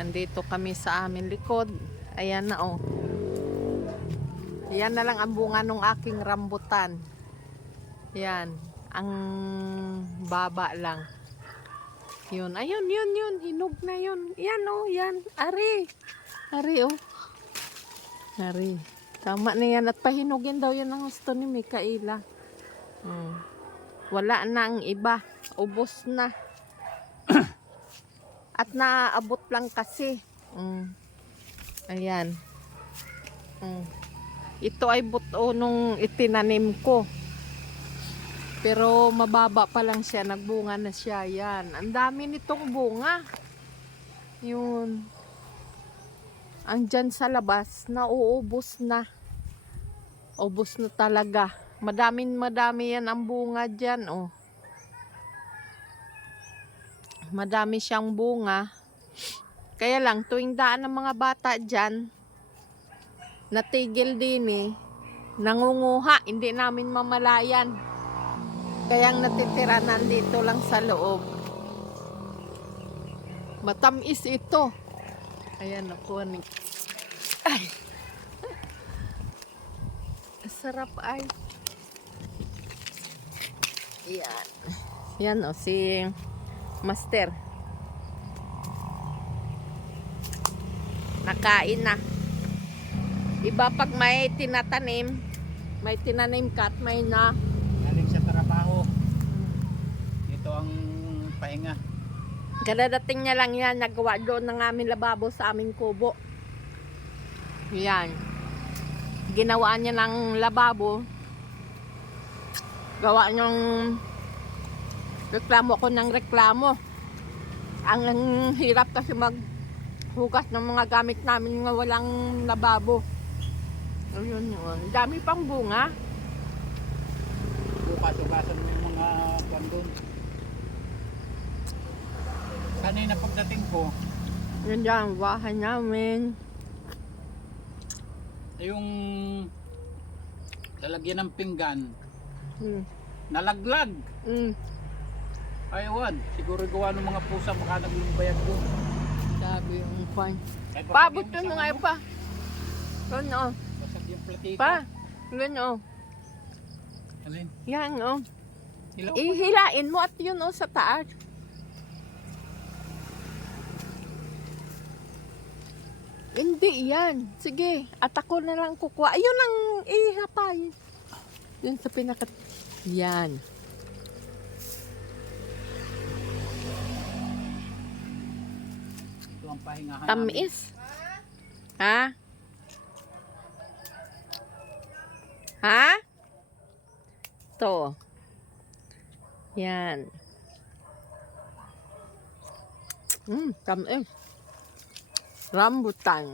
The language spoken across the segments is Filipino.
Nandito kami sa amin likod. Ayan na oh. Yan na lang ang bunga ng aking rambutan. Yan. Ang baba lang. Yun. Ayun, yun. Hinog na yun. Yan oh, yan. Ari. Ari oh. Ari. Tama na yan. At pahinugin daw yan ang gusto ni Mikaela. Wala na ang iba. Ubos na. At naaabot lang kasi. Ayan. Ito ay buto nung itinanim ko. Pero mababa pa lang siya. Nagbunga na siya. Yan. Ang dami nitong bunga. Yun. Andyan sa labas. Nauubos na. Ubos na talaga. Madami yan ang bunga dyan. Oh. Madami siyang bunga. Kaya lang, tuwing daan ng mga bata dyan, natigil din eh. Nangunguha. Hindi namin mamalayan. Kaya ang natitira nandito lang sa loob. Matamis ito. Ayan ako. Ay. Sarap ay. Yan. Yan o, si Master. Nakain na. Iba pag may tinanim ka at may na. Galing sa trabaho. Ito ang pahinga. Kadadating niya lang yan, nagawa doon ng aming lababo sa aming kubo. Yan. Ginawa niya ng lababo. Gawa niyang reklamo ko ng reklamo. Ang hirap kasi maghugas ng mga gamit namin nga walang lababo. Ayun yun. Dami pang bunga. Bukas-ugasan mo yung mga bandon. Kanina pagdating ko, Yun dyan, bahay namin. yung lalagyan ng pinggan, Mm. nalaglag. Mm. Ayawan, siguro gawa ng mga pusa baka naglubayag doon. Sabi yung fine. Kahit Pabot basag yun yung nga ano, pa. Yun o. basag yung platito. Pa. Yun o. Alin? Yan o. Hilaw pa. Ihilain mo at yun o sa taas. Hindi yan. Sige. At ako na lang kukuha. Ayun ang ihapay. Yun sa pinakat... Yan. Ito ang pahingahan namin. Tamis. Ha? Ha? To. Yan. Tamis. Rambutan.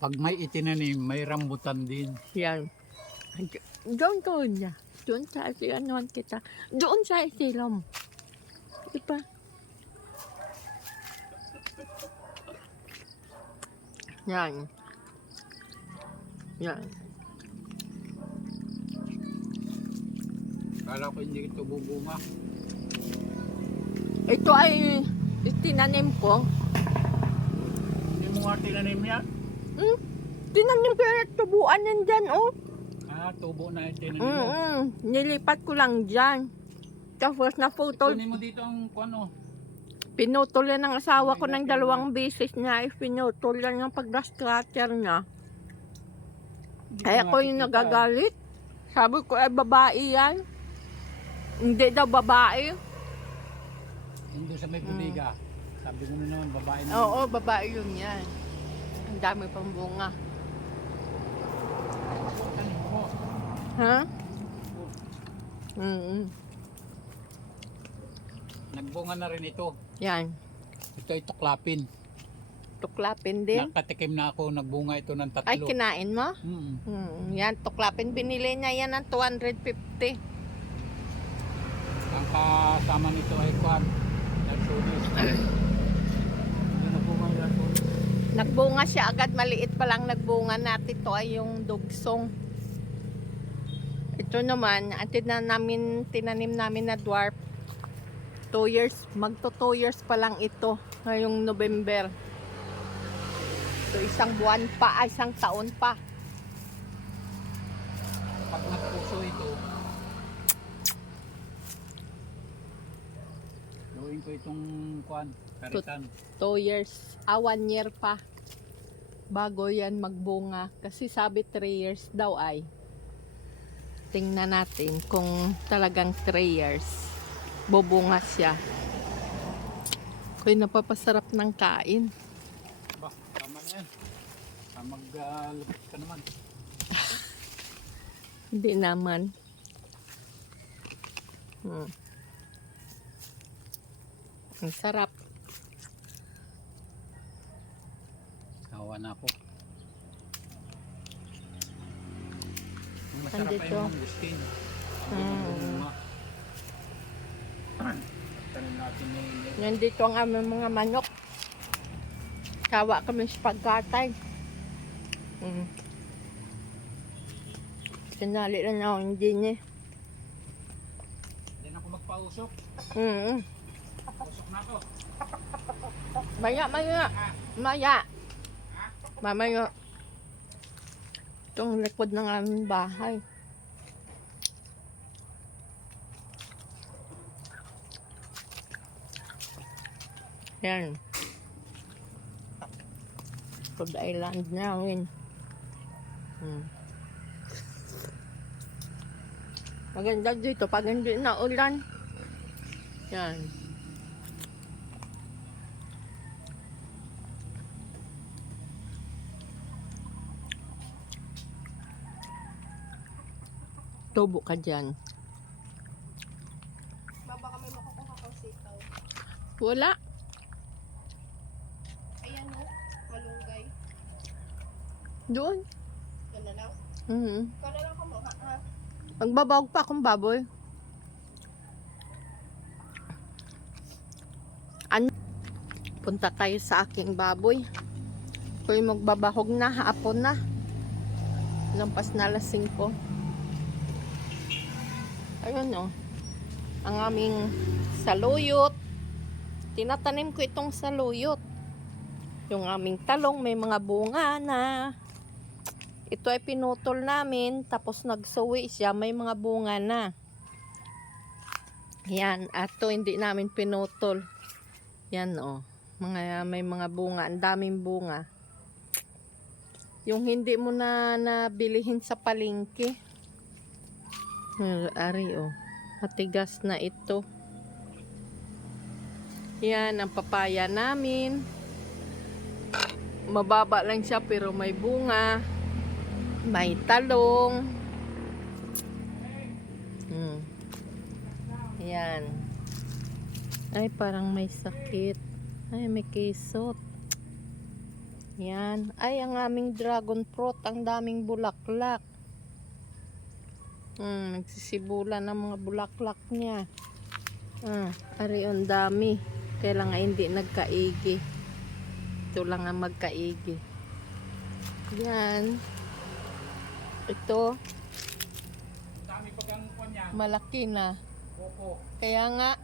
Pag may itinanim, may rambutan din. Yan. Doon niya. Doon sa anuan kita. Doon sa isilom. Diba? Yan. Yan. Kala ko hindi ito bubunga. Ito ay itinanim ko. Hindi mo nga tinanim yan? Tinanim ko yung tubuan yan dyan, oh. Tubo na itinanim mo. Nilipat ko lang dyan. Tapos naputol. Kunin mo dito ang ano. Pinutol yan ng asawa ko ng 2 beses niya. Pinutol yan yung pag-scratcher niya. Kaya ko yung nagagalit. Sabi ko, babae yan. Hindi daw babae. Hindi sa may buliga. Sabi mo na naman, babae na. Oo, babae yun yan. Ang dami pang bunga. Tanim mo. Ha? Nagbunga na rin ito. Yan. Ito ay tuklapin. Tuklapin din. Nakatikim na ako, nagbunga ito ng 3. Ay, kinain mo? Mm. Yan, tuklapin. Binili niya yan ng 250. Ang kasama nito ay kwan. Larsunis. Hindi nagbunga yung larsunis. Nagbunga siya agad. Maliit pa lang nagbunga natin. Ito ay yung dugsong. Ito naman, tinanim namin na dwarf. 2 years, magto 2 years pa lang ito ngayong November. So isang buwan pa, ay isang taon pa. Pag nagpuso ito, gawin ko itong kuan, karitan. 2 years, 1 year pa bago yan magbunga. Kasi sabi 3 years daw ay. Tingnan natin kung talagang 3 years bubunga siya. Ako'y napapasarap ng kain. Ba, tama na yan. Maglupit ka naman. Hindi naman. Ang sarap. Kawa na ako. Masarap pa Andito. yung mangustin. Tanim natin ni Nandito ang aming mga manok. Kawa kami sa pagkatay. Sinali lang ako hindi niya. Diyan ako magpausok. Usok na ako. Maya. Mamaya. Itong likod ng aming bahay. Yan. Food Island namin. Maganda dito pag hindi na ulan. Yan. Tubo ka dyan. Baba kami makukuha kang sitaw. Wala. Ayan o, malunggay. Doon. Yan na lang. Ikaw na lang kumuha, ha? Magbabawag pa akong baboy. Punta tayo sa aking baboy. Ako'y magbabahog na, hapon na. Lampas na 5:00. Ayun o. Ang aming saluyot. Tinatanim ko itong saluyot. Yung aming talong may mga bunga na. Ito ay pinutol namin. Tapos nagsuwi siya. May mga bunga na. Yan. At ito hindi namin pinutol. Yan o. May mga bunga. Ang daming bunga. Yung hindi mo na nabilihin sa palengke. Ari o. Matigas na ito. Yan ang papaya namin. Mababa lang siya pero may bunga. May talong. Yan. Ay parang may sakit. Ay may kisot. Yan. Ay ang aming dragon fruit. Ang daming bulaklak. Nagsisibulan ng mga bulaklak niya. Ari ang dami. Kailangan hindi nagkaigi. Ito lang ang magkaigi. Yan. Ito. Dami pag ang kuan yan. Malaki na. Opo. Kaya nga.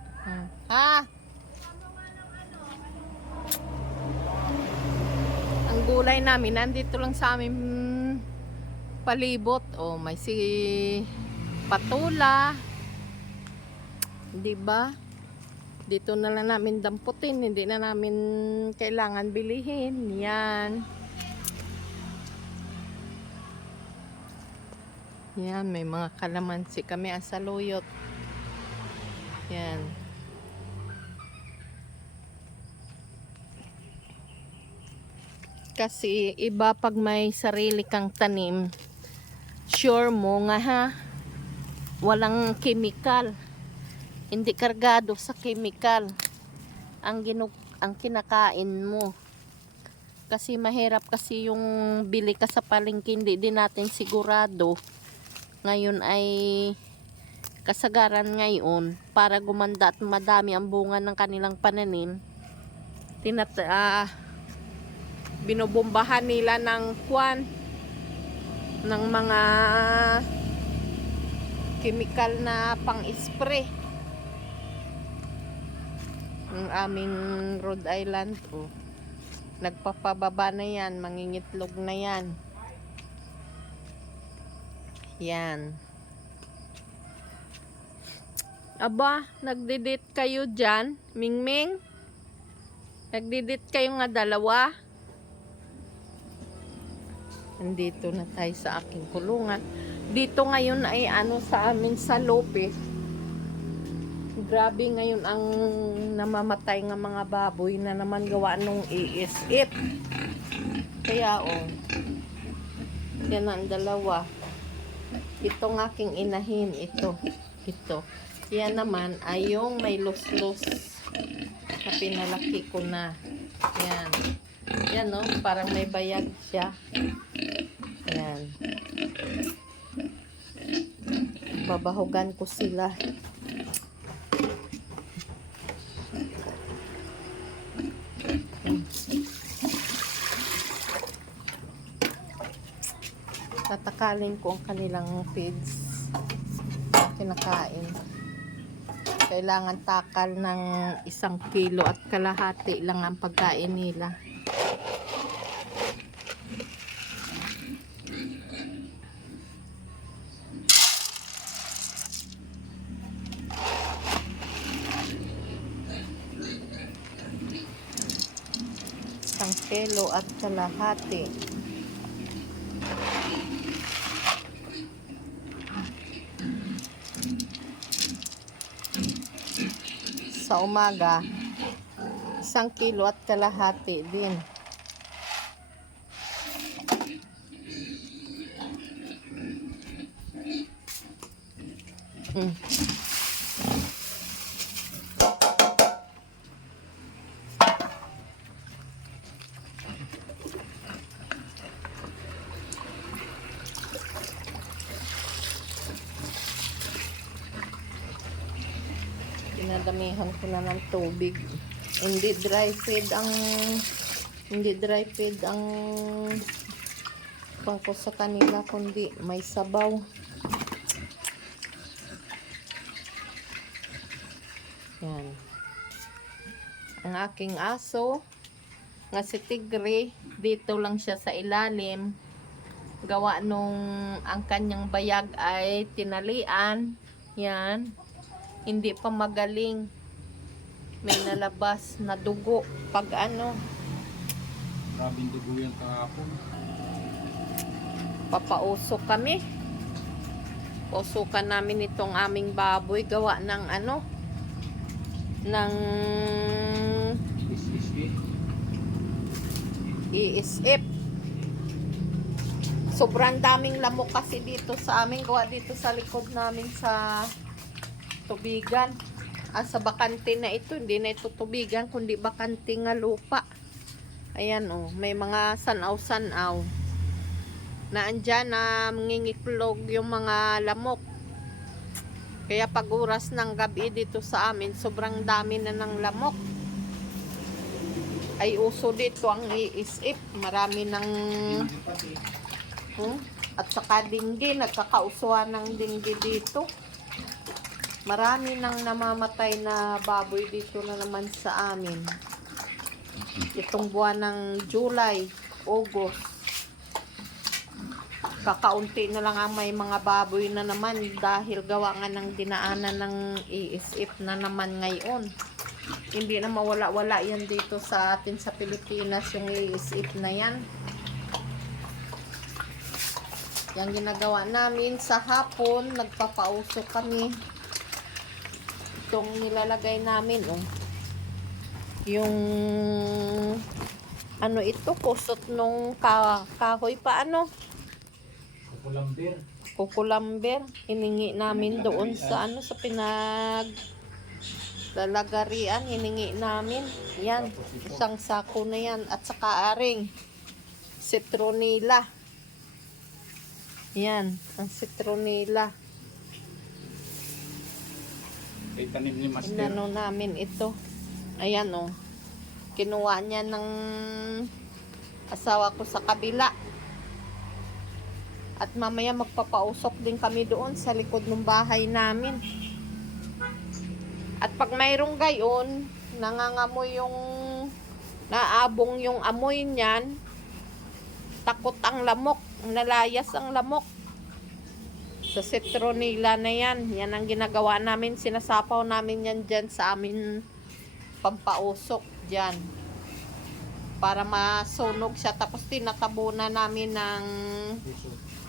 Ang gulay namin, nandito lang sa aming palibot. May si patula. Diba? Dito na lang namin damputin. Hindi na namin kailangan bilihin. Yan. Yan, may mga kalamansi kami saluyot. Yan. Kasi iba pag may sarili kang tanim, sure mo nga ha, walang chemical. Hindi kargado sa chemical ang kinakain mo. Kasi mahirap kasi yung bili ka sa palengke, hindi din natin sigurado. Ngayon ay kasagaran ngayon para gumanda at madami ang bunga ng kanilang pananim. Binubombahan nila ng ng mga chemical na pang-spray. Ang aming Rhode Island, oh. Nagpapababa na yan, mangingitlog na yan. Yan. Aba, nagdidate kayo dyan, Mingming? Nagdidate kayo nga dalawa? Nandito na tayo sa aking kulungan. Dito ngayon ay ano sa amin sa Lopez. Grabe ngayon ang namamatay ng mga baboy na naman gawa nung iisip. Kaya yan ang dalawa. Itong aking inahin, ito. Yan naman ay yung may los-los na pinalaki ko na. Yan. Yan parang may bayag siya. Yan. Babahugan ko sila. Tatakalin ko ang kanilang feeds kinakain. Kailangan takal ng 1 kilo at kalahati lang ang pagkain nila. Isang kilo at kalahati. Sa umaga 1 kilo at kalahati din. Pinadamihan ko na ng tubig. Hindi dry feed ang pangko sa kanila, kundi may sabaw. Yan. Ang aking aso nga si Tigre, dito lang siya sa ilalim. Gawa nung ang kanyang bayag ay tinalian. Yan. Hindi pa magaling. May nalabas na dugo. Pag Grabing dugo yan kahapon. papausok kami. Usukan namin itong aming baboy. Gawa ng ng iisip. Sobrang daming lamok kasi dito sa amin. Gawa dito sa likod namin sa tubigan. Sa bakante na ito, hindi na ito tubigan kundi bakante nga lupa. Ayan may mga sanaw-sanaw na andyan na mangingiklog yung mga lamok. Kaya pag oras ng gabi dito sa amin, sobrang dami na ng lamok. Ay uso dito ang iisip. Marami ng at saka dinggi, nagkakausuhan ng dinggi dito. Marami nang namamatay na baboy dito na naman sa amin. Itong buwan ng July, August. Kakaunti na lang ang may mga baboy na naman dahil gawa nga ng dinaanan ng iisip na naman ngayon. Hindi na mawala-wala yan dito sa atin sa Pilipinas, yung iisip na yan. Yung ginagawa namin sa hapon, nagpapausok kami. Itong nilalagay namin yung ito, kusot nung kahoy pa kukulamber. Hiningi namin doon sa sa lalagarian, hiningi namin. Yan, isang sako na yan. At saka aring citronella. Yan, ang citronella. Tanim ni Master. Inano namin ito. Ayan kinuha niya ng asawa ko sa kabila. At mamaya magpapausok din kami doon sa likod ng bahay namin. At pag mayroong gayon nangangamoy yung naabong yung amoy niyan. Takot ang lamok, nalayas ang lamok. Sa citronella na yan, yan ang ginagawa namin, sinasapaw namin yan dyan sa amin pampausok dyan. Para masunog siya, tapos tinatabunan namin ng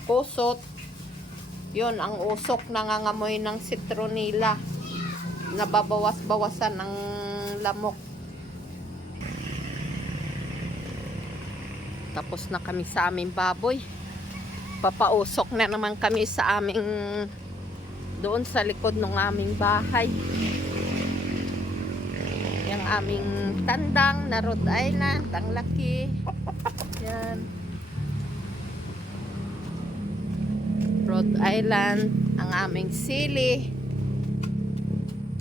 kusot. Yun, ang usok nangangamoy ng citronella. Nababawas-bawasan ang lamok. Tapos na kami sa aming baboy. Papausok na naman kami sa aming doon sa likod ng aming bahay. Yung aming tandang na Rhode Island, ang laki. Yan. Rhode Island, ang aming sili.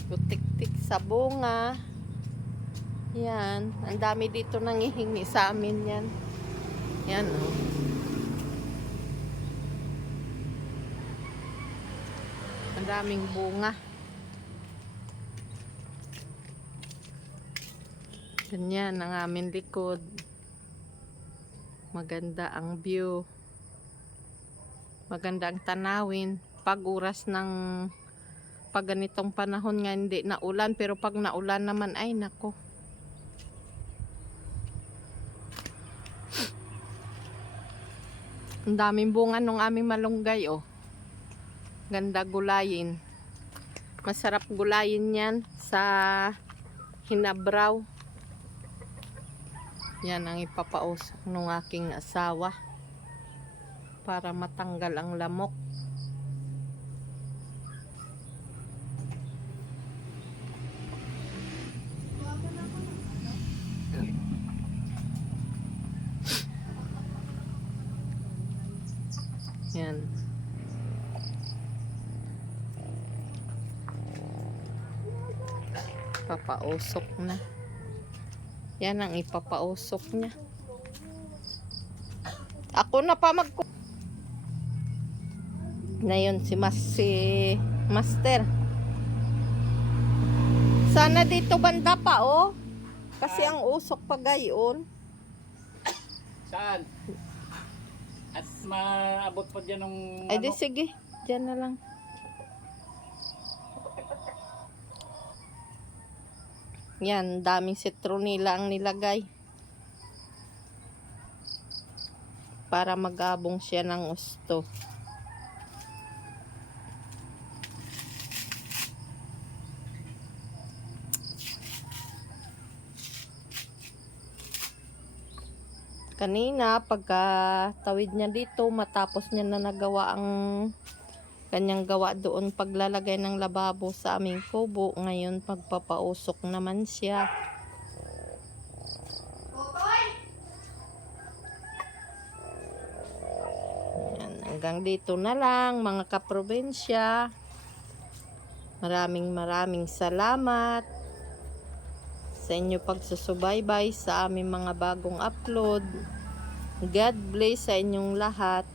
Butik-tik sa bunga. Yan. Ang dami dito nangihingi sa amin yan. Yan, oh. Ang daming bunga. Ganyan ang aming likod. Maganda ang view. Maganda ang tanawin. Pag oras ng pag ganitong panahon nga hindi na ulan, pero pag naulan naman ay nako. Ang daming bunga nung aming malunggay, oh. Ganda gulayin. Masarap gulayin yan sa hinabraw. Yan ang ipapausok ng aking asawa para matanggal ang lamok. Yan. Papausok na. Yan ang ipapausok niya. Ako na pa na yun si Master. Sana dito banda pa, oh. Kasi ang usok pa gayon. Saan? At maabot pa dyan ng Ay di sige, dyan na lang. Yan, daming citronella ang nilagay. Para magabong siya ng gusto. Kanina, pagka tawid niya dito, matapos niya na nagawa ang kanyang gawa doon paglalagay ng lababo sa aming kubo. Ngayon, pagpapausok naman siya. Yan, hanggang dito na lang, mga kaprobinsya. Maraming salamat sa inyo pagsusubaybay sa aming mga bagong upload. God bless sa inyong lahat.